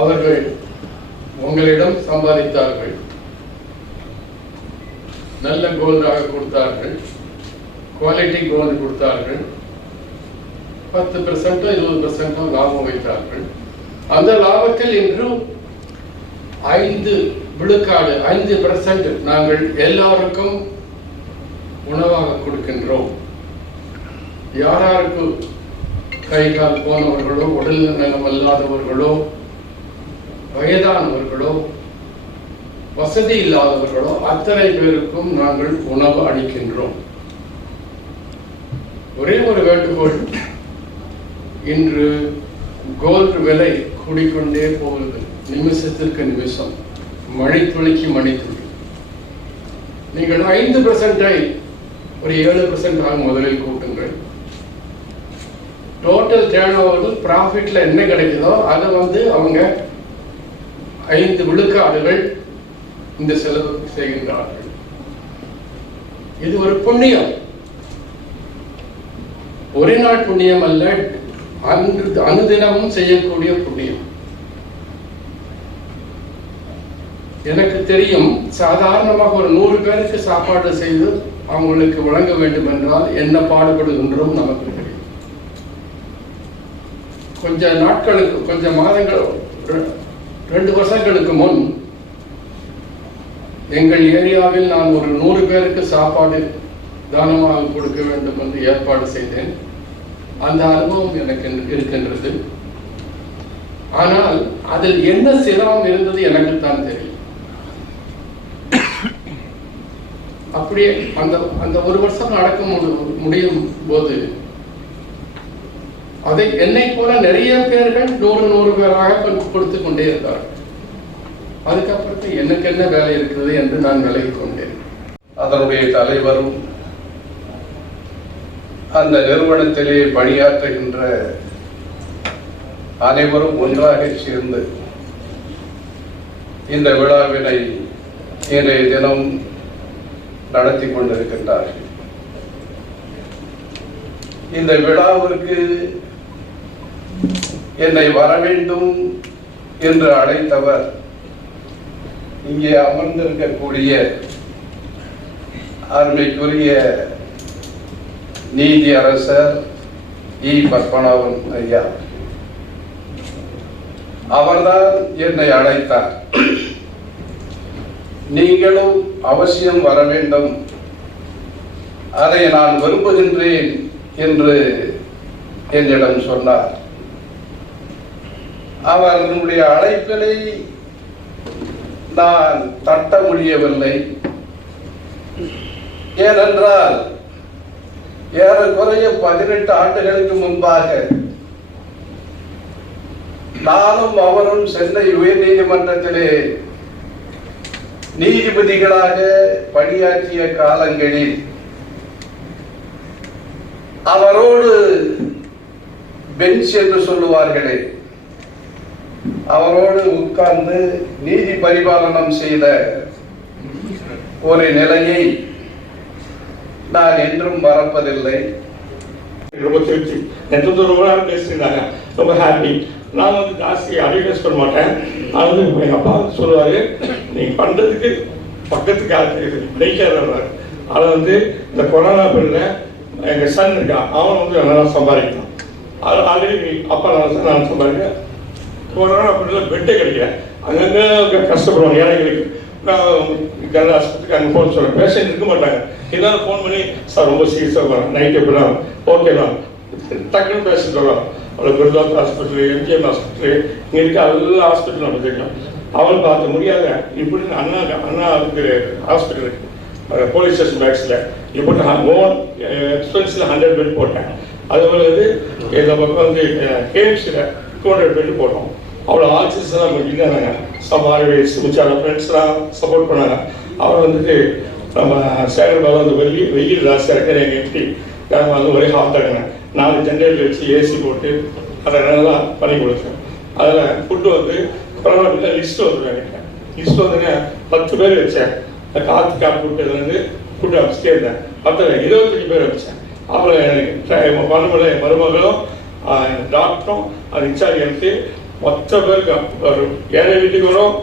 அவர்கள் உங்களிடம் சம்பாதித்தார்கள். நல்ல கோல்டாக கொடுத்தார்கள். குவாலிட்டி கோல்டு கொடுத்தார்கள். பத்து பெர்சென்டோ இருபது பெர்சென்டோ லாபம் வைத்தார்கள். அந்த லாபத்தில் இன்றும் ஐந்து விழுக்காடு ஐந்து பெர்சென்ட் நாங்கள் எல்லாருக்கும் உணவாக கொடுக்கின்றோம். யாராருக்கு கை கால் போனவர்களோ உடல் நலம் அல்லாதவர்களோ வயதானவர்களோ வசதி இல்லாதவர்களோ அத்தனை பேருக்கும் நாங்கள் உணவு அளிக்கின்றோம். ஒரே ஒரு வேண்டுகோள் இன்று கோல்டு விலை கூடிக்கொண்டே போகிறது நிமிஷத்திற்கு நிமிஷம். மணித்துளிக்கு மணித்துளி நீங்கள் ஐந்து பெர்சென்டை ஒரு ஏழு பெர்சென்டாக முதலில் கூட்டுங்கள். டோட்டல் டேர்ன் ஓவர் ப்ராஃபிட்ல என்ன கிடைக்குதோ அதை வந்து அவங்க ஐந்து விழுக்காடுகள் இந்த செலவு செய்கின்றார்கள். இது ஒரு புண்ணியம். ஒரே நாள் புண்ணியம் அல்ல அன்று அனுதினமும் செய்யக்கூடிய புண்ணியம். எனக்கு தெரியும் சாதாரணமாக ஒரு நூறு பேருக்கு சாப்பாடு செய்து அவங்களுக்கு வழங்க வேண்டும் என்றால் என்ன பாடுபடுகின்றோம் நமக்கு தெரியும். கொஞ்ச நாட்களுக்கு கொஞ்ச மாதங்கள் ரெண்டு வருஷங்களுக்கு முன் எங்கள் ஏரியாவில் நான் ஒரு நூறு பேருக்கு சாப்பாடு தானமாக கொடுக்க வேண்டும் என்று ஏற்பாடு செய்தேன். அந்த அனுபவம் எனக்கு இருக்கின்றது. ஆனால் அதில் என்ன சிரமம் இருந்தது எனக்கு தான் தெரியும் அப்படியே அந்த அந்த ஒரு வருஷம் நடக்க முடியும் போது அதை என்னை போல நிறைய பேர்கள் நூறு நூறு பேராக கொடுத்து கொண்டே இருந்தார்கள். அதுக்கப்புறத்து எனக்கு என்ன வேலை இருக்கிறது என்று நான் விலகி கொண்டேன். அதனுடைய தலைவரும் அந்த நிறுவனத்திலே பணியாற்றுகின்ற அனைவரும் ஒன்றாக சேர்ந்து இந்த விழாவினை இன்றைய தினம் நடத்தி கொண்டிருக்கின்றார்கள். இந்த விழாவிற்கு என்னை வர வேண்டும் என்று அழைத்தவர் இங்கே அமர்ந்திருக்கக்கூடிய அருமைக்குரிய நீதி அரசர் இ பத்மநாபன் ஐயா. அவர்தான் என்னை அழைத்தார். நீங்களும் அவசியம் வர வேண்டும். அதை நான் விரும்புகின்றேன் என்று என்னிடம் சொன்னார். அவனுடைய அழைப்பினை நான் தட்ட முடியவில்லை. ஏனென்றால் ஏறக்குறைய பதினெட்டு ஆண்டுகளுக்கு முன்பாக நானும் அவரும் சென்னை உயர் நீதிமன்றத்திலே நீதிபதிகளாக பணியாற்றிய காலங்களில் அவரோடு பெஞ்ச் என்று சொல்லுவார்களே அவரோடு உட்கார்ந்து நீதி பரிபாலனம் செய்த ஒரு நிலையை நான் என்றும் மறப்பதில்லை. ரொம்ப திருப்தி. எந்த ரொம்ப நேரம் பேசியிருந்தாங்க. ரொம்ப ஹாப்பி நான் வந்து ஜாஸ்தி அட்வைஸ் பண்ண மாட்டேன். நான் வந்து எங்கள் அப்பா வந்து சொல்லுவார் நீங்கள் பண்ணுறதுக்கு பக்கத்துக்கு ஆள் டெய்கேர் அதை வந்து இந்த கொரோனா பீரியடில் எங்கள் சன் இருக்கான் அவன் வந்து நல்லா சம்பாதிக்கலாம் அது ஆல்ரெடி அப்பா நான் நான் சம்பாதிக்கிறேன். போனாலும் அப்படிலாம் பெட்டே கிடைக்கல. அங்கங்கே கஷ்டப்படுவாங்க ஏழைகளுக்கு நான் ஆஸ்பத்திரிக்கு அங்கே ஃபோன் சொல்கிறேன் பேஷண்ட் இருக்க மாட்டாங்க. இருந்தாலும் ஃபோன் பண்ணி சார் ரொம்ப சீரியஸாக வரேன் நைட் எப்படிலாம் ஓகேண்ணா டக்குன்னு பேஷண்ட் வரலாம் அவ்வளோ குருதாஸ் ஹாஸ்பிட்டல் எம்ஜிஎம் ஹாஸ்பிட்டல் இங்கே இருக்க எல்லா ஹாஸ்பிட்டலும் நம்ம தெரியும் அவள் பார்க்க முடியாத இப்படின்னு அண்ணா அண்ணா இருக்கிற ஹாஸ்பிட்டல் இருக்கு. போலீஸ் ஸ்டேஷன் பேக்ஸில் இப்படி ஓன் எக்ஸ்பென்ஸில் ஹண்ட்ரட் பெட் போட்டேன். அதுபோல் வந்து இந்த பக்கம் வந்து கேம்ஸில் டூ ஹண்ட்ரட் பெட் போட்டோம். அவ்வளோ ஆர்டிஸ்ட் எல்லாம் இருந்தாங்க சமாரி சுமிச்சார ஃப்ரெண்ட்ஸ்லாம் சப்போர்ட் பண்ணாங்க. அவர் வந்துட்டு நம்ம சேகர் பாபா வந்து வெயில் வெயில் ஜாஸ்தியாக இருக்கிற எங்கள் எம்பி நான் வந்து ஒரே ஹாட் நாலு ஜென்ரேட்டர் வச்சு ஏசி போட்டு அதை நல்லா பண்ணி கொடுத்தேன். அதில் ஃபுட்டு வந்து கொரோனா லிஸ்ட்டு வந்து நினைக்கிறேன் லிஸ்ட் வந்துங்க பத்து பேர் வச்சேன். காற்று காப்பு விட்டதுலேருந்து ஃபுட்டு அமைச்சிட்டே இருந்தேன் பத்து இருபத்தஞ்சு பேர் வச்சேன் அப்புறம் எனக்கு பண்ணும்போது என் மருமகளும் டாக்டரும் அது இன்சார்ஜ் எடுத்து மொத்த பேருக்கு வரும் ஏழை வீட்டுக்கு வரும்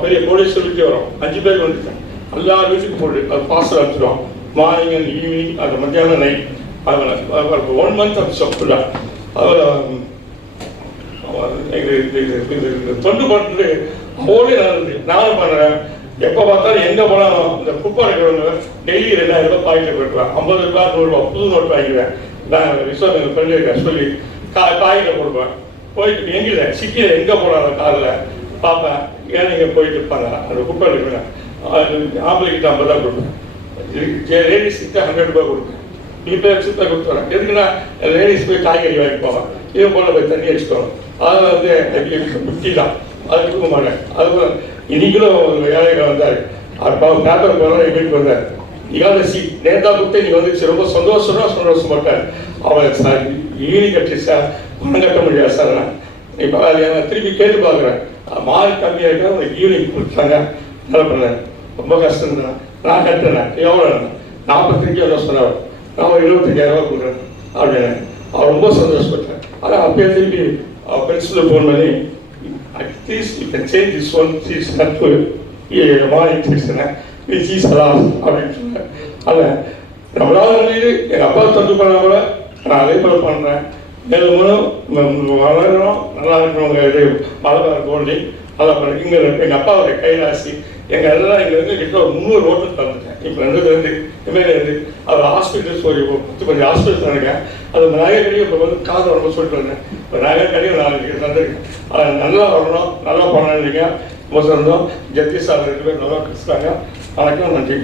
பெரிய கோடீஸ்வரர் வீட்டுக்கு வரும். அஞ்சு பேருக்கு வந்துட்டேன் எல்லா வீட்டுக்கும் போட்டு அது பார்சல் அனுப்பிச்சிடும் மார்னிங் அண்ட் ஈவினிங் அது மத்தியானம் நைட் அதில் ஒன் மந்த் அது ஃபுல்லாக அதில் தொண்டு பண்ணிட்டு அவ்வளோ நடந்து நானும் பண்ணுறேன் எப்போ பார்த்தாலும் எங்கே போனாலும் இந்த குப்பை இருக்கிறவங்க டெய்லி ரெண்டாயிரம் ரூபாய் பாக்கெட்டில் போட்டுருவேன் ஐம்பது ரூபாய் நூறுரூவா புது நோட் வாங்கிடுவேன் நான் விஸ்வம் எங்கள் ஃப்ரெண்டு சொல்லி கா பாக்கெட்டில் போடுவேன் போயிட்டு எங்கே சிக்கியில் எங்கே போனாங்க காரில் பார்ப்பேன் ஏன் நீங்கள் போயிட்டு இருப்பாங்க? அந்த குப்பை இருக்கிறேன் ஆம்பளைக்கிட்ட ஐம்பது ரூபா கொடுப்பேன் லேடிஸ்க்கு ஹண்ட்ரட் ரூபாய் கொடுப்பேன் நீ போய் சித்த கொடுத்துறேன் எதுக்குன்னா லேடிஸ் போய் காய்கறி வாங்கி போவான் இவன் போல போய் தண்ணி அடிச்சுக்கணும் அது வந்து ஃபிஃப்டி தான். அது கொடுக்க மாட்டேன். அது இன்னைக்கும் ஒரு ஏழைகள் வந்தார். அவர் பேப்பர் போனாலும் வீட்டுக்கு வந்தார். ஏகாதசி நேதா கொடுத்து நீ வந்துச்சு ரொம்ப சந்தோஷமா சந்தோஷம் அவன் சார் ஈனி கட்டி சார் பணம் கட்ட முடியாது சார். நான் இப்போ அது நான் திருப்பி கேட்டு பார்க்குறேன். மார்க் கம்மியாக உனக்கு ஈவினிங் கொடுத்தாங்க. என்ன பண்ணேன். ரொம்ப கஷ்டம் தான். நான் கட்டுறேன். எவ்வளோ நாற்பத்தஞ்சு எவ்வளோ சொன்னார்? நான் ஒரு இருபத்தஞ்சாயிரம் ரூபா கொடுக்குறேன். அப்படின்னு. அவர் ரொம்ப சந்தோஷப்பட்டேன் ஆனால் அப்பயே திருப்பி பிரின்சிபல் ஃபோன் பண்ணி at least you can change this one cheese நட்பு மார்னிங் சீசனை இது சீஸ் அலாம் அப்படின்னு சொன்னேன் அதில் நம்மளால் முடியுது. எங்கள் அப்பா தொண்டு பண்ண கூட நான் அதே போல் பண்ணுறேன் மேலும் மேலும் வளரணும் நல்லா இருக்கணுங்க இது மலபார் கோல்டி நல்லா இங்கே எங்கள் அப்பாவோட கைராசி எங்கள் எல்லாம் இங்கே இருந்து கிட்ட ஒரு முந்நூறு ரோட்டில் தந்துட்டேன் இப்போ ரெண்டு இமேலேருந்து இனிமேல் அவர் ஹாஸ்பிட்டல் சொல்லி பத்து கொஞ்சம் ஹாஸ்பிட்டல் இருக்கேன் அது நகைக்கடி இப்போ வந்து காசு ரொம்ப சொல்லிட்டு வந்தேன். இப்போ நகைக்கடியும் நான் இங்கே தந்திருக்கேன். நல்லா வரணும் நல்லா பண்ணணுங்க ரொம்ப சந்தோஷம் ஜெத்தி சார் ரெண்டு பேரும் நல்லா பேசுகிறாங்க வணக்கம் நன்றி.